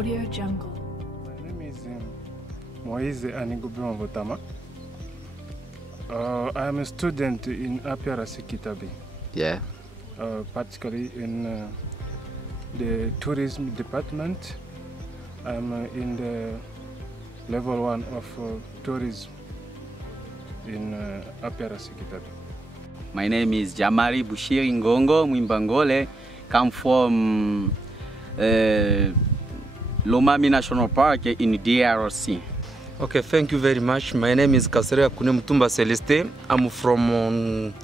Audio Jungle. My name is Moise Anigubimavotama. I am a student in IPRC KITABI. Yeah. Particularly in the tourism department. I'm in the level 1 of tourism in IPRC KITABI. My name is Jamari Bushiri Ngongo Mwimbangole. Come from Lomami National Park in DRC. Okay, thank you very much. My name is Kasere Kunemutumba Celeste. I'm from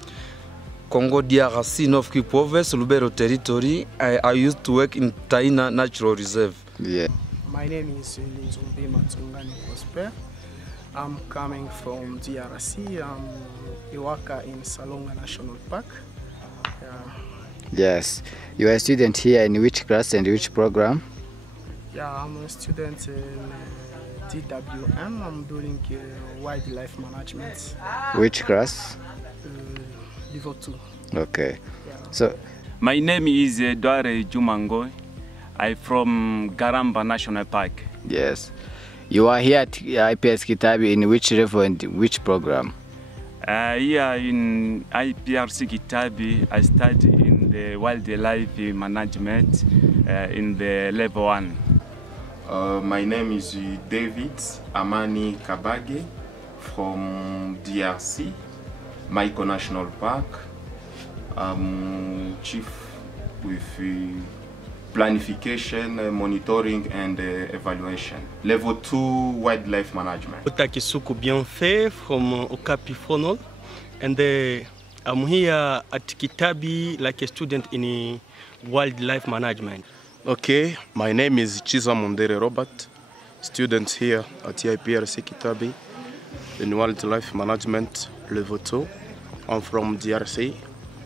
Congo DRC, North Kivu Province, Lubero Territory. I used to work in Taina Natural Reserve. Yeah. My name is Nzumbi Matsungani Prosper. I'm coming from DRC. I'm a worker in Salonga National Park. Yes. You are a student here in which class and which program? Yeah, I'm a student in TWM. I'm doing wildlife management. Which class? Level 2. Okay. Yeah. So, my name is Dware Jumango. I'm from Garamba National Park. yes. You are here at IPRC KITABI in which level and which program? Here in IPRC KITABI, I study in the wildlife management in the level 1. My name is David Amani Kabage from DRC, Maiko National Park. I'm chief with planification, monitoring and evaluation. Level 2 wildlife management. Otakisuku Bienfait from Okapi Fonol, and I'm here at KITABI like a student in wildlife management. Okay, my name is Chiza Mundere Robert, student here at IPRC KITABI in wildlife management level 2. I'm from DRC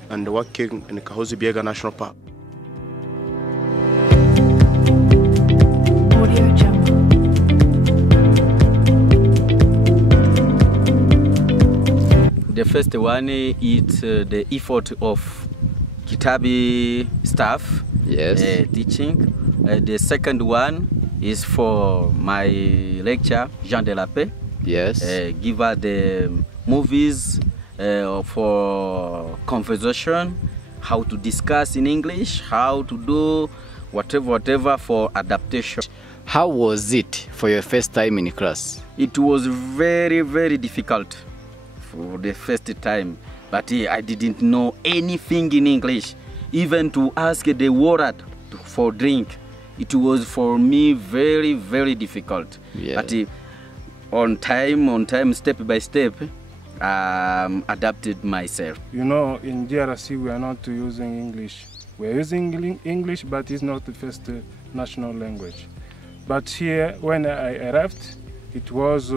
and working in Kahozi Biega National Park. Audio Jungle. The first one is the effort of KITABI staff. yes. Teaching. The second one is for my lecture, Jean de la Paix. yes. Give us the movies for conversation, how to discuss in English, how to do whatever for adaptation. How was it for your first time in class? It was very difficult for the first time, but I didn't know anything in English. Even to ask the water for drink, it was for me very difficult. Yeah. But on time, step by step, adapted myself. You know, in DRC we are not using English. We are using English, but it's not the first national language. But here, when I arrived, it was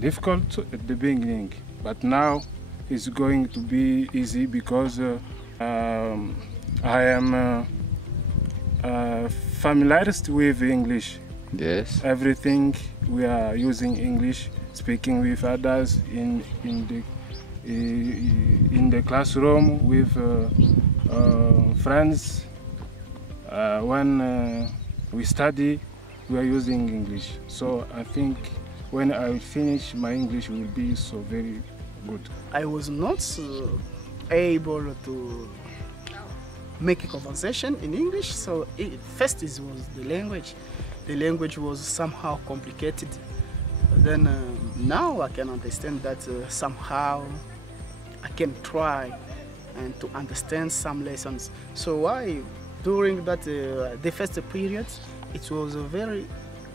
difficult at the beginning. But now it's going to be easy because I am familiarized with English. Yes. Everything we are using English, speaking with others in the classroom with friends. When we study, we are using English. So I think when I finish, my English will be so very good. I was not able to make a conversation in English, so first it was the language. The language was somehow complicated. Then now I can understand that somehow I can try and to understand some lessons. So why during that the first period it was very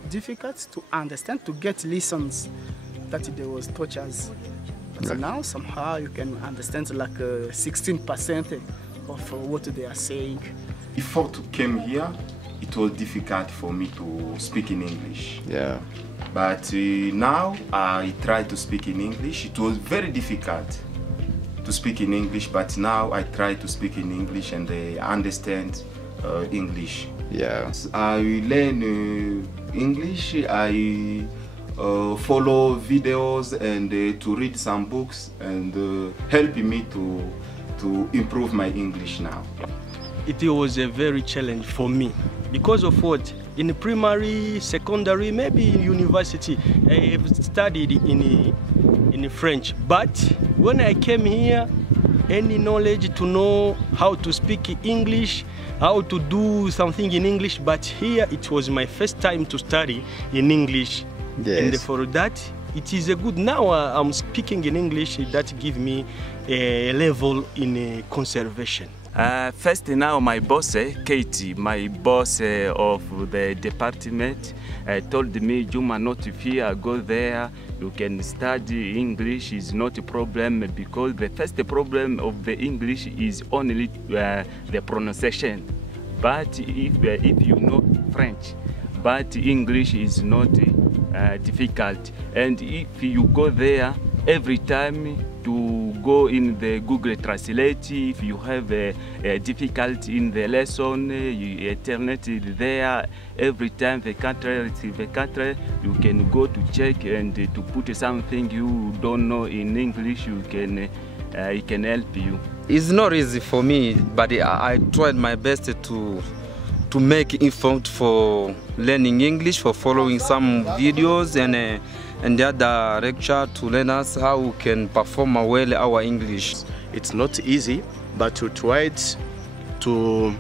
difficult to understand, to get lessons that there was taught us. But now somehow you can understand like 16% of what they are saying. Before to came here, it was difficult for me to speak in English. Yeah. But now I try to speak in English. It was very difficult to speak in English, but now I try to speak in English and I understand English. Yeah. I learn English. I follow videos and to read some books and helping me to improve my English now. It was a very challenge for me Because of what? In primary, secondary, maybe university, I have studied in French. But when I came here, any knowledge to know how to speak English, how to do something in English, but here it was my first time to study in English. Yes. And for that, it is a good, now I'm speaking in English, that give me a level in conservation. First now my boss, Katie, my boss of the department, told me, Juma, not fear, go there, you can study English, is not a problem, because the first problem of the English is only the pronunciation. But if you know French, but English is not difficult. And if you go there every time to go in the Google Translate, if you have a difficulty in the lesson, you internet is there every time the country, you can go to check and to put something you don't know in English, it can help you. It's not easy for me, but I tried my best to make effort for learning English, for following some videos and the other lecture to learn us how we can perform well our English. It's not easy, but we tried to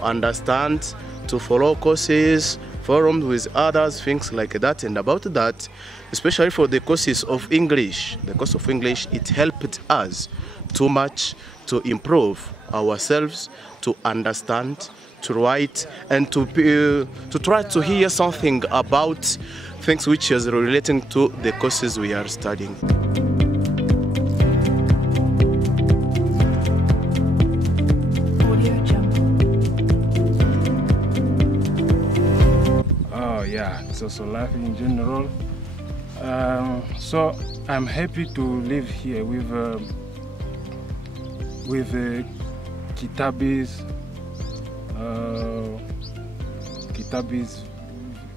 understand, to follow courses, forums with others, things like that. And about that, especially for the courses of English, the course of English, it helped us too much to improve ourselves, to understand, to write, and to try to hear something about things which is relating to the courses we are studying. Oh yeah, it's also life in general. So I'm happy to live here with Kitabi's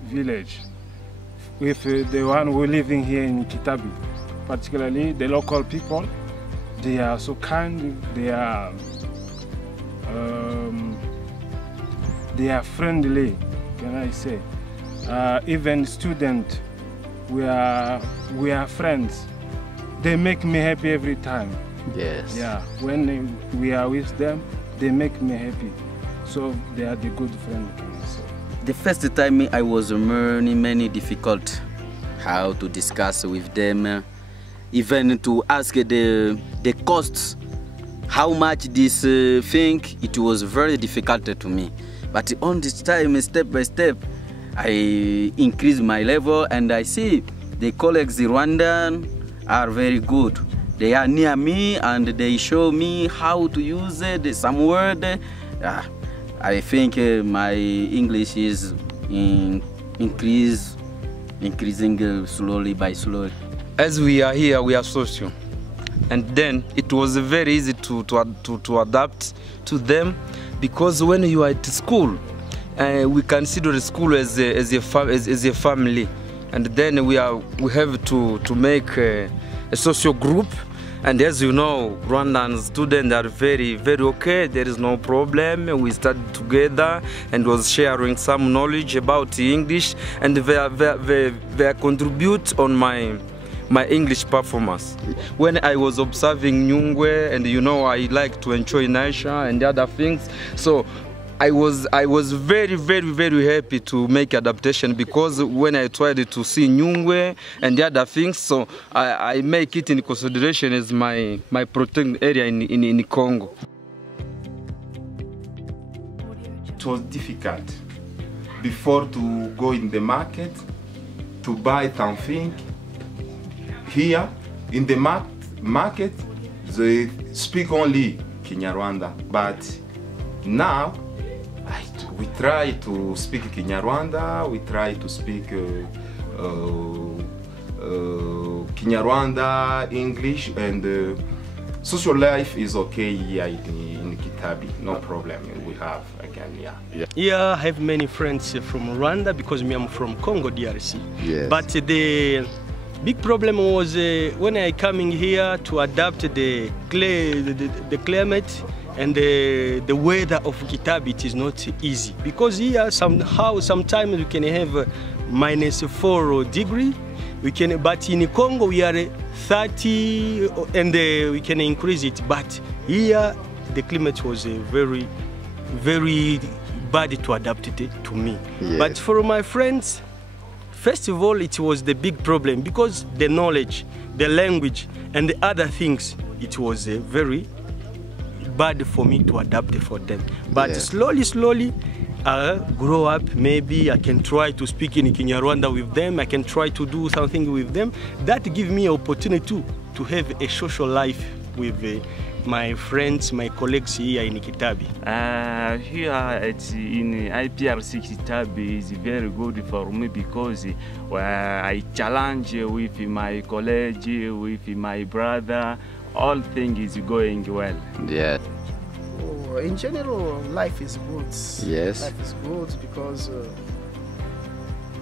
village, with the one who living here in Kitabi, particularly the local people. They are so kind, they are friendly, can I say. Even students, we are friends. They make me happy every time. Yes. Yeah, when we are with them, they make me happy. So they are the good friend, can I say. The first time I was many difficult how to discuss with them, even to ask the costs, how much this thing, it was very difficult to me. But on this time, step by step, I increase my level and I see the colleagues in Rwanda are very good. They are near me and they show me how to use some word. I think my English is increasing slowly by slowly. As we are here, we are social. And then it was very easy to adapt to them, because when you are at school, we consider the school as a family. And then we have to make a social group. And as you know, Rwandan students are very okay. There is no problem. We studied together and was sharing some knowledge about English, and they contribute on my English performance. When I was observing Nyungwe, and you know I like to enjoy Naisha and other things, so I was very happy to make adaptation, because when I tried to see Nyungwe and the other things, so I make it in consideration as my protected area in Congo. It was difficult before to go in the market to buy something. Here in the market they speak only Kinyarwanda, but now we try to speak Kinyarwanda, we try to speak Kinyarwanda, English, and social life is okay here in Kitabi, no problem we have again, yeah. Yeah, I have many friends from Rwanda, because me I'm from Congo, DRC. Yes. But the big problem was when I coming here to adapt the climate. and the weather of Kitabi, it is not easy, because here sometimes we can have -4 degree. But in Congo we are 30, and we can increase it. But here the climate was very, very bad to adapt it to me. Yes. But for my friends, first of all, it was the big problem, because the knowledge, the language, and the other things, it was very bad for me to adapt for them. But slowly, I grow up. Maybe I can try to speak in Kinyarwanda with them. I can try to do something with them. That gives me an opportunity to have a social life with my friends, my colleagues here in Kitabi. Here in IPRC Kitabi is very good for me, because I challenge with my college, with my brother. All things is going well. Yeah. Oh, in general, life is good. Yes. Life is good because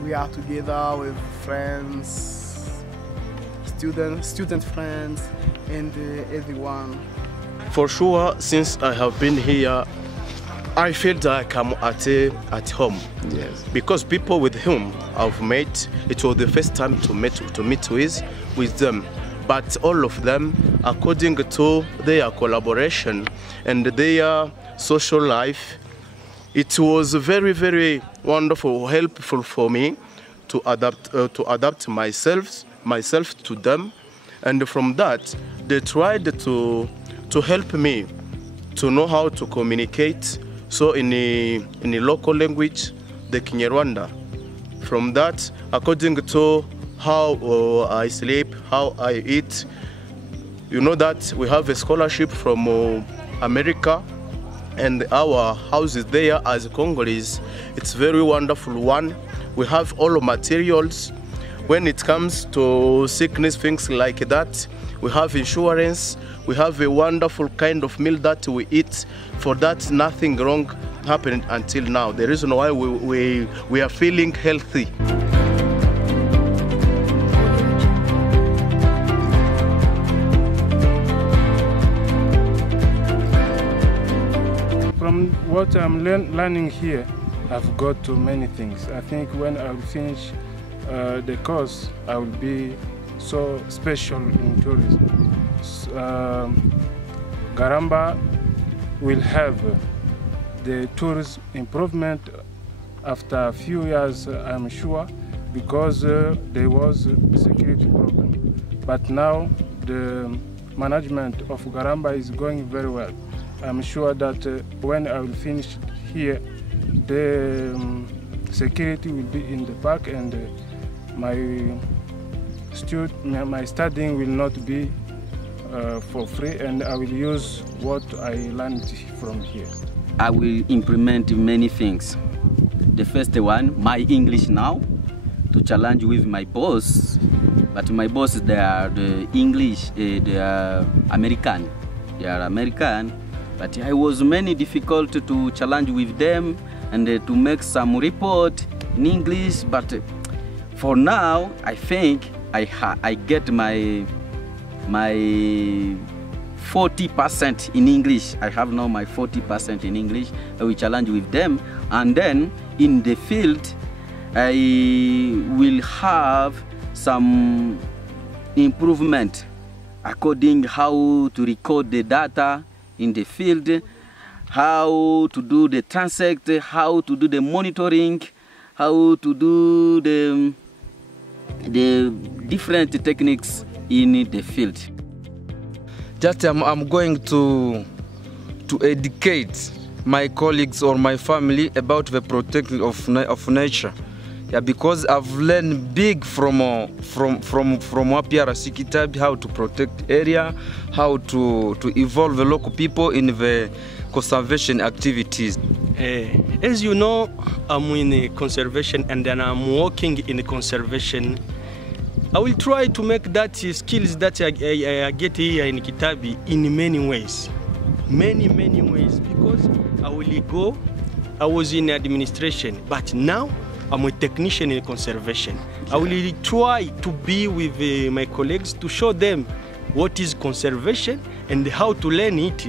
we are together with friends, student friends, and everyone. For sure, since I have been here, I feel like I'm at home. Yes. Because people with whom I've met, it was the first time to meet with them. But all of them, according to their collaboration and their social life, it was very, very wonderful, helpful for me to adapt myself to them. And from that, they tried to help me to know how to communicate. So in the local language, the Kinyarwanda. From that, according to how I sleep, how I eat, you know that we have a scholarship from America, and our house is there as Congolese. It's very wonderful one. We have all materials. When it comes to sickness, things like that, we have insurance. We have a wonderful kind of meal that we eat. For that, nothing wrong happened until now. The reason why we are feeling healthy. From what I'm learning here, I've got to many things. I think when I'll finish the course, I will be so special in tourism. Garamba will have the tourism improvement after a few years, I'm sure, because there was a security problem. But now the management of Garamba is going very well. I'm sure that when I will finish here, the security will be in the park, and my studying will not be for free, and I will use what I learned from here. I will implement many things. The first one, my English now, to challenge with my boss. But my boss, they are the English, they are American. They are American. But I was many difficult to challenge with them and to make some report in English. But for now, I think I get my 40% in English. I have now my 40% in English. I will challenge with them, and then in the field, I will have some improvement according how to record the data in the field, how to do the transact, how to do the monitoring, how to do the different techniques in the field. Just I'm going to educate my colleagues or my family about the protection of nature. Yeah, because I've learned big from IPRC KITABI how to protect area, how to involve the local people in the conservation activities. As you know, I'm in conservation, and then I'm working in conservation. I will try to make that skills that I get here in Kitabi in many ways. Many ways, because I was in administration, but now I'm a technician in conservation. I will try to be with my colleagues to show them what is conservation and how to learn it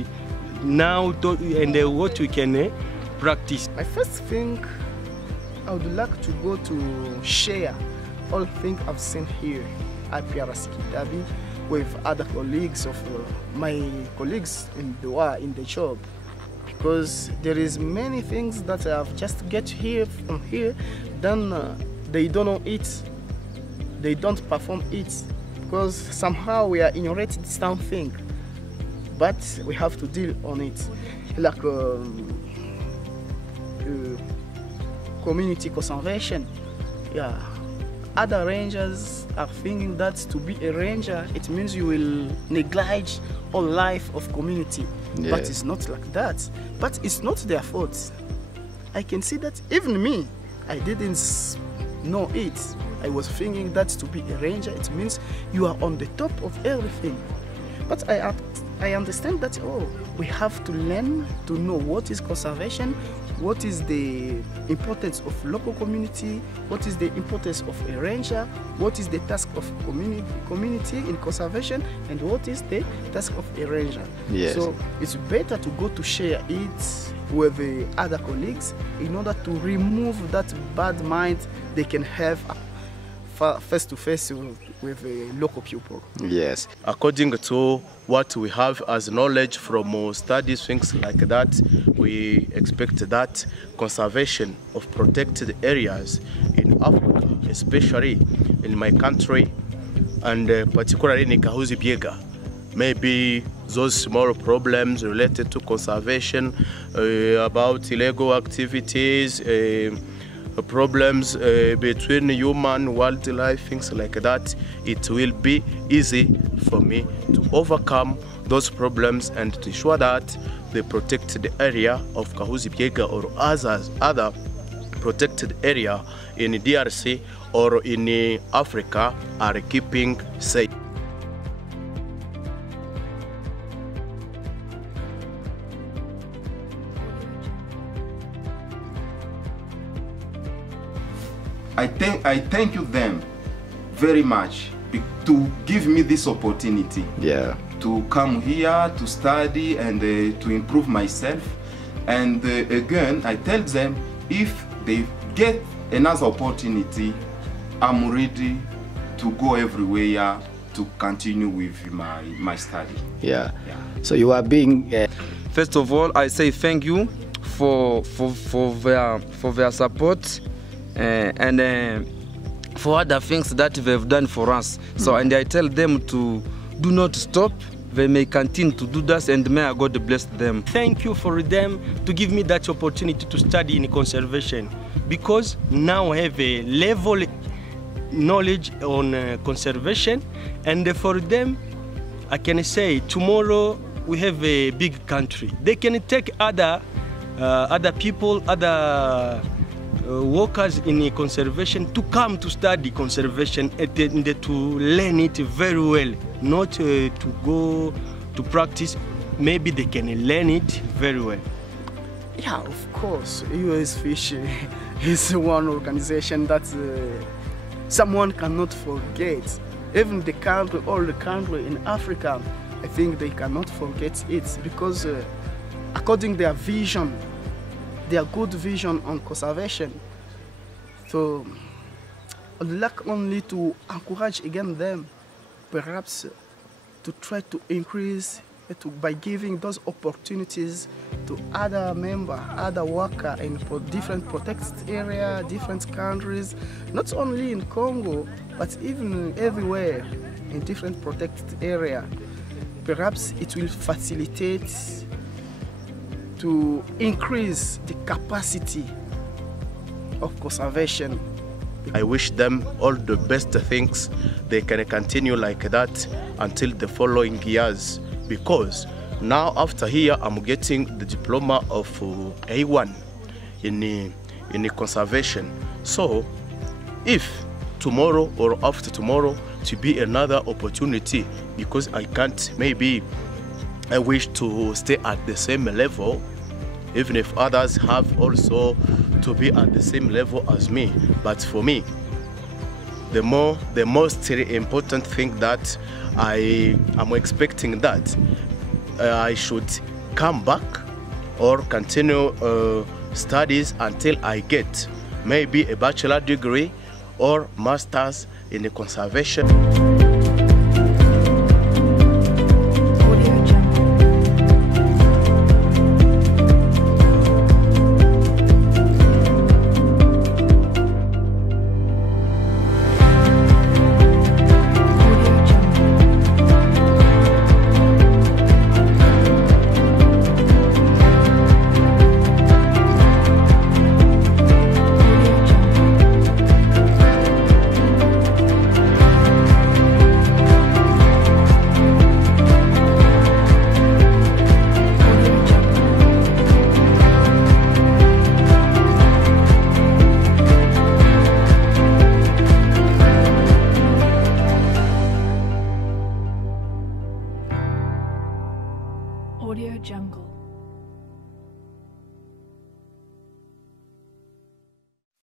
now and what we can practice. My first thing, I would like to go to share all things I've seen here at IPRC KITABI with other colleagues of my colleagues in the job, because there is many things that I've just get here from here, then they don't know it, they don't perform it, because somehow we are ignorating something, but we have to deal on it, like community conservation. Yeah, other rangers are thinking that to be a ranger, it means you will neglect all life of community. Yeah. But it's not like that. But it's not their fault. I can see that even me, I didn't know it. I was thinking that to be a ranger, it means you are on the top of everything. But I understand that, oh, we have to learn to know what is conservation, what is the importance of local community, what is the importance of a ranger, what is the task of community in conservation, and what is the task of a ranger. Yes. So it's better to go to share it with the other colleagues in order to remove that bad mind they can have face to face with a local people. Yes. According to what we have as knowledge from studies, things like that, we expect that conservation of protected areas in Africa, especially in my country, and particularly in Kahuzi Biega, maybe those small problems related to conservation, about illegal activities, problems between human, wildlife, things like that, it will be easy for me to overcome those problems and to ensure that the protected area of Kahuzi Biega or other protected area in DRC or in Africa are keeping safe. I thank you them very much to give me this opportunity. Yeah. To come here to study and to improve myself. And again, I tell them if they get another opportunity, I'm ready to go everywhere to continue with my study. Yeah. So you are being. First of all, I say thank you for their support. And for other things that they've done for us. So, and I tell them to do not stop. They may continue to do that, and may God bless them. Thank you for them to give me that opportunity to study in conservation, because now I have a level knowledge on conservation, and for them, I can say tomorrow we have a big country. They can take other people, other workers in conservation to come to study conservation and to learn it very well, not to go to practice. Maybe they can learn it very well. Yeah, of course. US Fish is one organization that someone cannot forget. Even the country, all the country in Africa, I think they cannot forget it, because according to their vision, their good vision on conservation. So I'd like only to encourage again them, perhaps to try to increase by giving those opportunities to other members, other workers in different protected areas, different countries, not only in Congo, but even everywhere in different protected areas. Perhaps it will facilitate to increase the capacity of conservation. I wish them all the best things. They can continue like that until the following years, because now after here I'm getting the diploma of A1 in conservation. So if tomorrow or after tomorrow to be another opportunity, because I can't, maybe I wish to stay at the same level, even if others have also to be at the same level as me. But for me, the most important thing that I am expecting that I should come back or continue studies until I get maybe a bachelor degree or master's in the conservation. Audio Jungle.